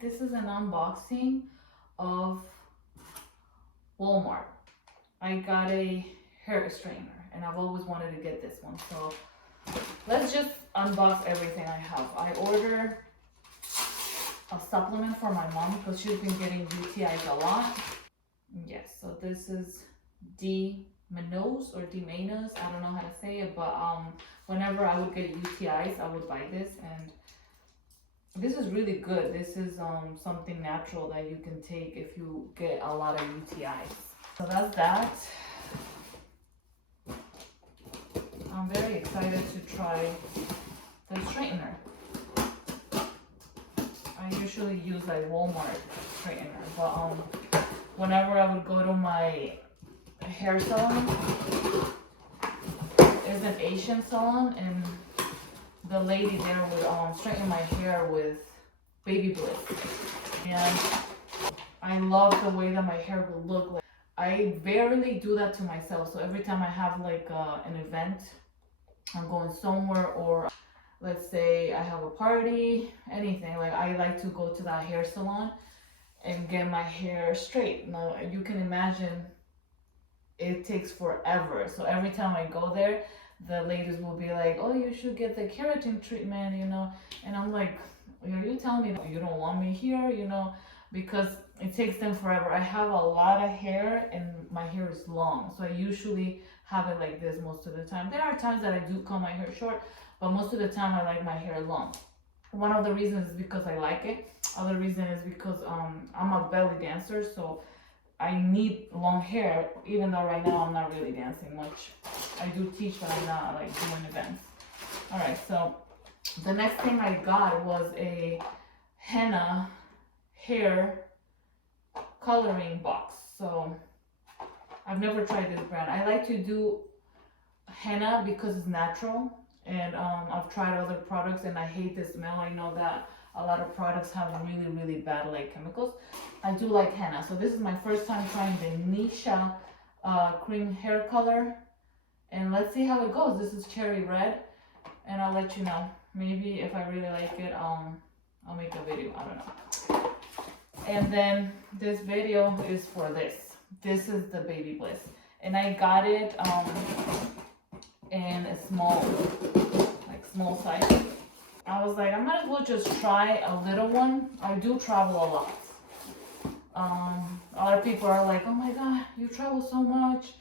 this is an unboxing of Walmart. I got a hair straightener and I've always wanted to get this one. So let's just unbox everything I have. I ordered a supplement for my mom because she's been getting UTIs a lot. Yes, so this is D-mannose or D-mannose. I don't know how to say it, but whenever I would get UTIs, I would buy this, and this is really good. This is something natural that you can take if you get a lot of UTIs. So that's that. I'm very excited to try the straightener. I usually use like Walmart straightener, but whenever I would go to my hair salon, it's an Asian salon, and the lady there would straighten my hair with baby bliss, and I love the way that my hair would look. Like, I barely do that to myself, so every time I have like an event, I'm going somewhere, or let's say I have a party, anything, like I like to go to that hair salon and get my hair straight. Now you can imagine it takes forever, so every time I go there, the ladies will be like, oh, you should get the keratin treatment, you know, and I'm like, are you telling me that you don't want me here, you know, because it takes them forever. I have a lot of hair and my hair is long, so I usually have it like this most of the time. There are times that I do cut my hair short, but most of the time I like my hair long. One of the reasons is because I like it. Other reason is because I'm a belly dancer, so I need long hair, even though right now I'm not really dancing much. I do teach, but I'm not like doing events. All right, so the next thing I got was a henna hair coloring box. So I've never tried this brand. I like to do henna because it's natural, and I've tried other products and I hate the smell. I know that a lot of products have really bad like chemicals. I do like henna, so this is my first time trying the Nisha cream hair color, and let's see how it goes. This is cherry red, and I'll let you know. Maybe if I really like it, I'll make a video. I don't know. And then this video is for this. This is the baby bliss, and I got it in a small size. I was like, I might as well just try a little one. I do travel a lot. A lot of people are like, oh my god, you travel so much,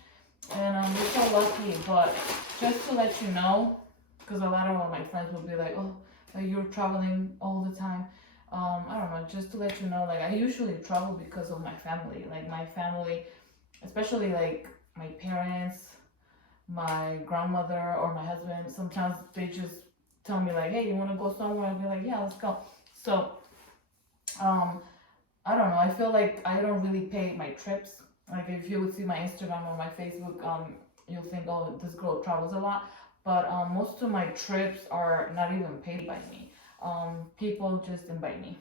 and you're so lucky. But just to let you know, because a lot of my friends will be like, oh, like you're traveling all the time. I don't know, just to let you know, like I usually travel because of my family. Like my family, especially like my parents, my grandmother, or my husband, sometimes they just tell me like, hey, you want to go somewhere? I'll be like, yeah, let's go. So I don't know, I feel like I don't really pay my trips. Like if you would see my Instagram or my Facebook, you'll think, oh, this girl travels a lot, but most of my trips are not even paid by me. People just invite me.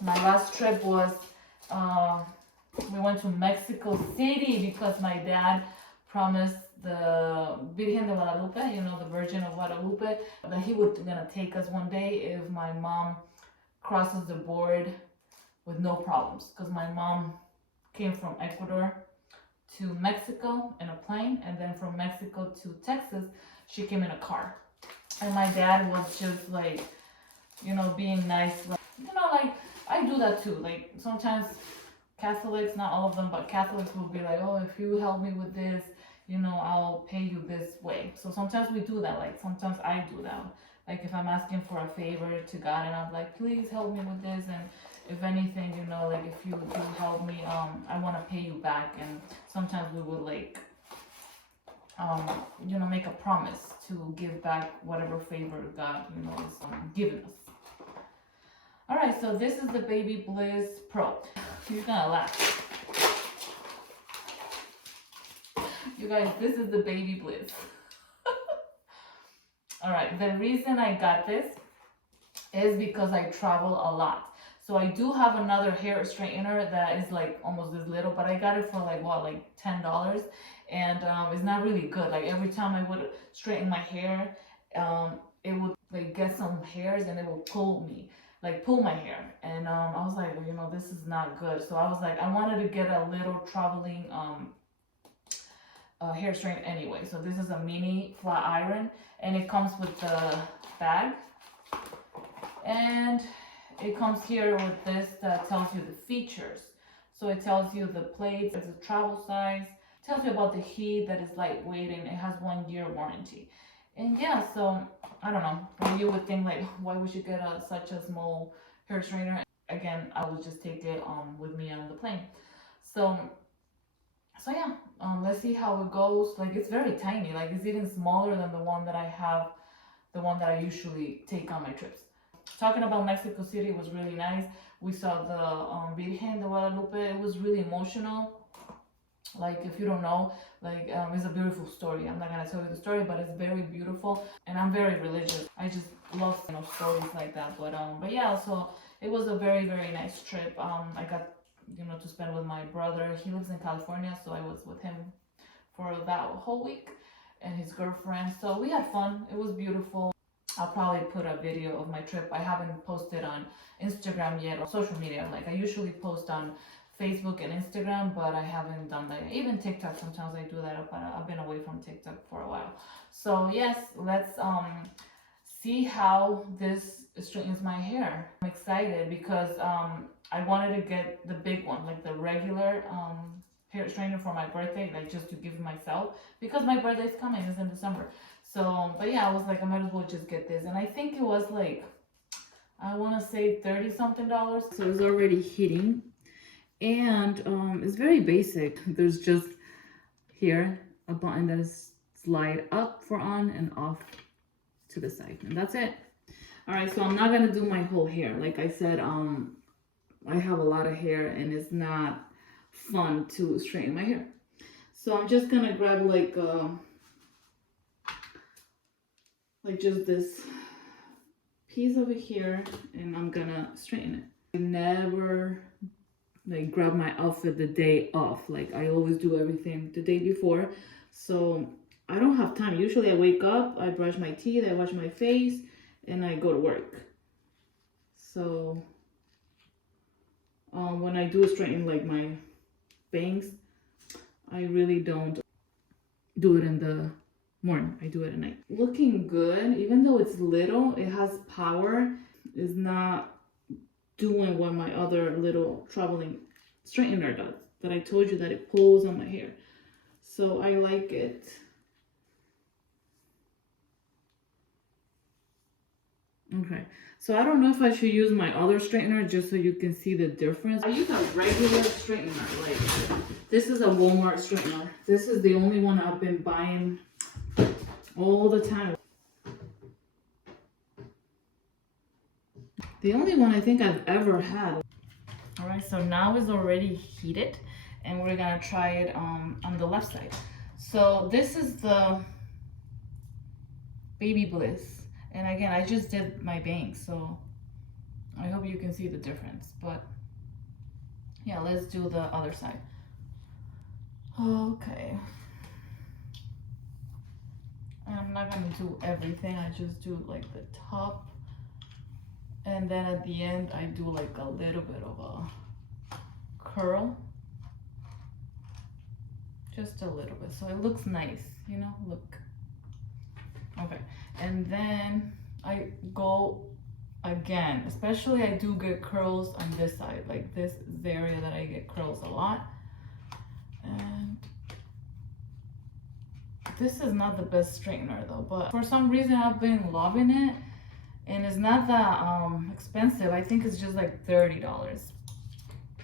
My last trip was we went to Mexico City because my dad promised the Virgen de Guadalupe, you know, the Virgin of Guadalupe, that he was gonna take us one day if my mom crosses the board with no problems. Because my mom came from Ecuador to Mexico in a plane, and then from Mexico to Texas, she came in a car. And my dad was just like, you know, being nice. Like, you know, like I do that too. Like sometimes Catholics, not all of them, but Catholics will be like, oh, if you help me with this, you know, I'll pay you this way. So sometimes we do that. Like sometimes I do that. Like if I'm asking for a favor to God and I'm like, please help me with this, and if anything, you know, like if you do help me, I want to pay you back. And sometimes we would like, you know, make a promise to give back whatever favor God, you know, is giving us. All right, so this is the Baby Bliss Pro. You're gonna laugh. You guys, this is the Baby Bliss. All right, the reason I got this is because I travel a lot. So I do have another hair straightener that is like almost this little, but I got it for like what, like $10, and it's not really good. Like every time I would straighten my hair, it would like get some hairs and it will pull me. like pull my hair. And I was like, well, you know, this is not good. So I was like, I wanted to get a little traveling hair strain anyway. So this is a mini flat iron, and it comes with the bag, and it comes here with this that tells you the features. So it tells you the plates, it's a travel size, it tells you about the heat, that it's lightweight, and it has 1 year warranty. And yeah, so I don't know, you would think like, why would you get such a small hair straightener? Again, I would just take it with me on the plane. So yeah, let's see how it goes. Like, it's very tiny, like it's even smaller than the one that I have, the one that I usually take on my trips. Talking about Mexico City, was really nice. We saw the Virgen de Guadalupe. It was really emotional. Like, if you don't know, like, it's a beautiful story. I'm not gonna tell you the story, but it's very beautiful. And I'm very religious. I just love, you know, stories like that. But yeah, so it was a very, very nice trip. I got, you know, to spend with my brother. He lives in California, so I was with him for that whole week, and his girlfriend. So we had fun. It was beautiful. I'll probably put a video of my trip. I haven't posted on Instagram yet, or social media. Like, I usually post on Facebook and Instagram, but I haven't done that yet. Even TikTok, sometimes I do that, but I've been away from TikTok for a while. So yes, let's see how this straightens my hair. I'm excited because I wanted to get the big one, like the regular hair straightener for my birthday, like just to give myself, because my birthday's coming, it's in December. So, but yeah, I was like, I might as well just get this. And I think it was like, I want to say $30 something. So it's already heating. And it's very basic. There's just here a button that is slide up for on and off to the side. And that's it. All right, so I'm not going to do my whole hair. Like I said, I have a lot of hair and it's not fun to straighten my hair. So I'm just going to grab like just this piece over here, and I'm gonna straighten it. I never like grab my outfit the day off. Like, I always do everything the day before, so I don't have time. Usually I wake up, I brush my teeth, I wash my face, and I go to work. So when I do straighten like my bangs, I really don't do it in the morning. I do it at night. Looking good, even though it's little, it has power. It's not doing what my other little traveling straightener does, that I told you that it pulls on my hair. So I like it. Okay, so I don't know if I should use my other straightener just so you can see the difference. I use a regular straightener. Like, this is a Walmart straightener. This is the only one I've been buying all the time. The only one I think I've ever had. All right, so now it's already heated, and we're gonna try it on the left side. So this is the Baby Bliss, and again, I just did my bangs, so I hope you can see the difference. But yeah, let's do the other side. Okay. And I'm not gonna do everything, I just do like the top, and then at the end I do like a little bit of a curl, just a little bit, so it looks nice, you know, look. Okay, and then I go again, especially I do get curls on this side, like this is the area that I get curls a lot. And this is not the best straightener though, but for some reason I've been loving it, and it's not that expensive. I think it's just like $30.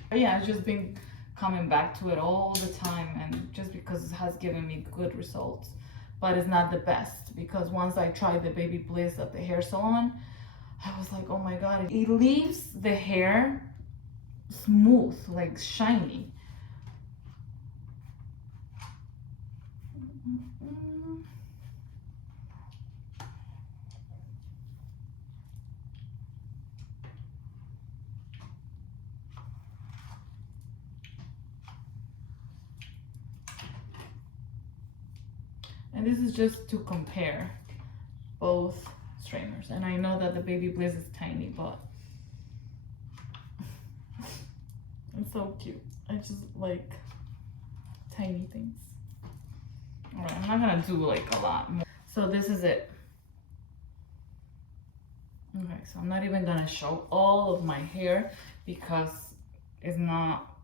But yeah, I've just been coming back to it all the time, and just because it has given me good results. But it's not the best, because once I tried the Baby Bliss at the hair salon, I was like, oh my god, it leaves the hair smooth, like shiny. And this is just to compare both straighteners. And I know that the Baby Bliss is tiny, but so cute. I just like tiny things. All right, I'm not gonna do like a lot more. So this is it. Okay, so I'm not even gonna show all of my hair because it's not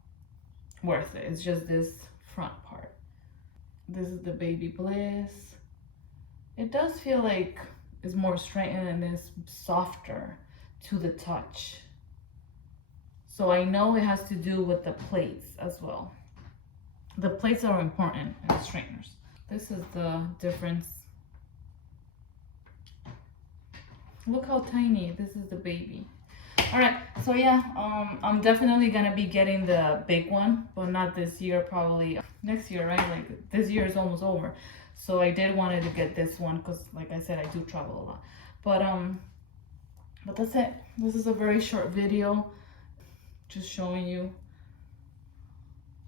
worth it. It's just this front part. This is the Baby Bliss. It does feel like it's more straightened and it's softer to the touch. So I know it has to do with the plates as well. The plates are important in the straighteners. This is the difference. Look how tiny. This is the baby. All right, so yeah, I'm definitely gonna be getting the big one, but not this year, probably next year, right? Like this year is almost over. So I did wanted to get this one because like I said, I do travel a lot. But that's it. This is a very short video, just showing you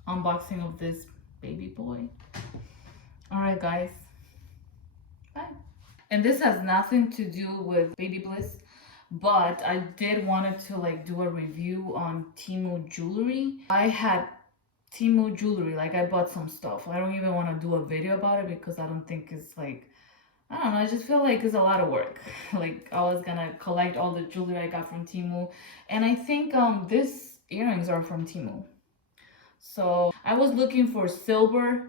unboxing of this baby boy. All right, guys, bye. And this has nothing to do with Baby Bliss, but I did wanted to like do a review on Temu jewelry. I had Temu jewelry, like I bought some stuff. I don't even want to do a video about it because I don't think it's like, I don't know, I just feel like it's a lot of work. Like I was gonna collect all the jewelry I got from Temu, and I think these earrings are from Temu. So I was looking for silver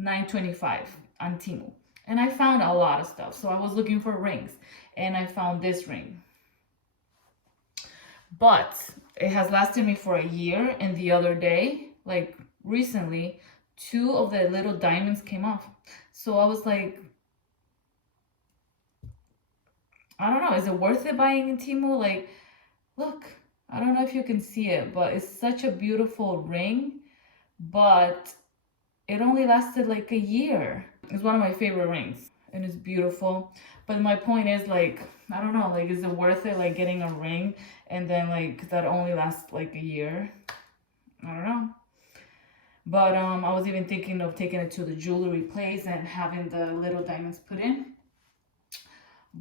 $9.25 on Temu, and I found a lot of stuff. So I was looking for rings, and I found this ring. But it has lasted me for a year, and the other day, like recently, 2 of the little diamonds came off. So I was like, I don't know, is it worth it buying in Temu? Like, look, I don't know if you can see it, but it's such a beautiful ring, but it only lasted like a year. It's one of my favorite rings and it's beautiful. But my point is, like, I don't know, like, is it worth it, like getting a ring and then like that only lasts like a year? I don't know. But I was even thinking of taking it to the jewelry place and having the little diamonds put in.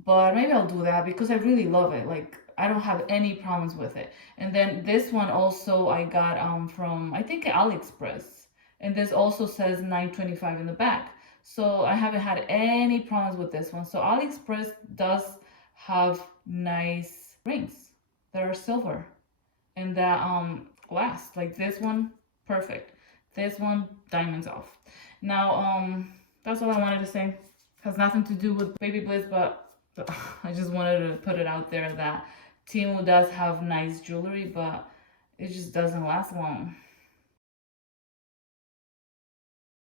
But maybe I'll do that because I really love it. Like, I don't have any problems with it. And then this one also I got from, I think, AliExpress. And this also says $9.25 in the back. So I haven't had any problems with this one. So AliExpress does have nice rings that are silver and that last. Like this one, perfect. This one, diamonds off. Now, that's all I wanted to say. Has nothing to do with Baby Bliss, but I just wanted to put it out there that Temu does have nice jewelry, but it just doesn't last long.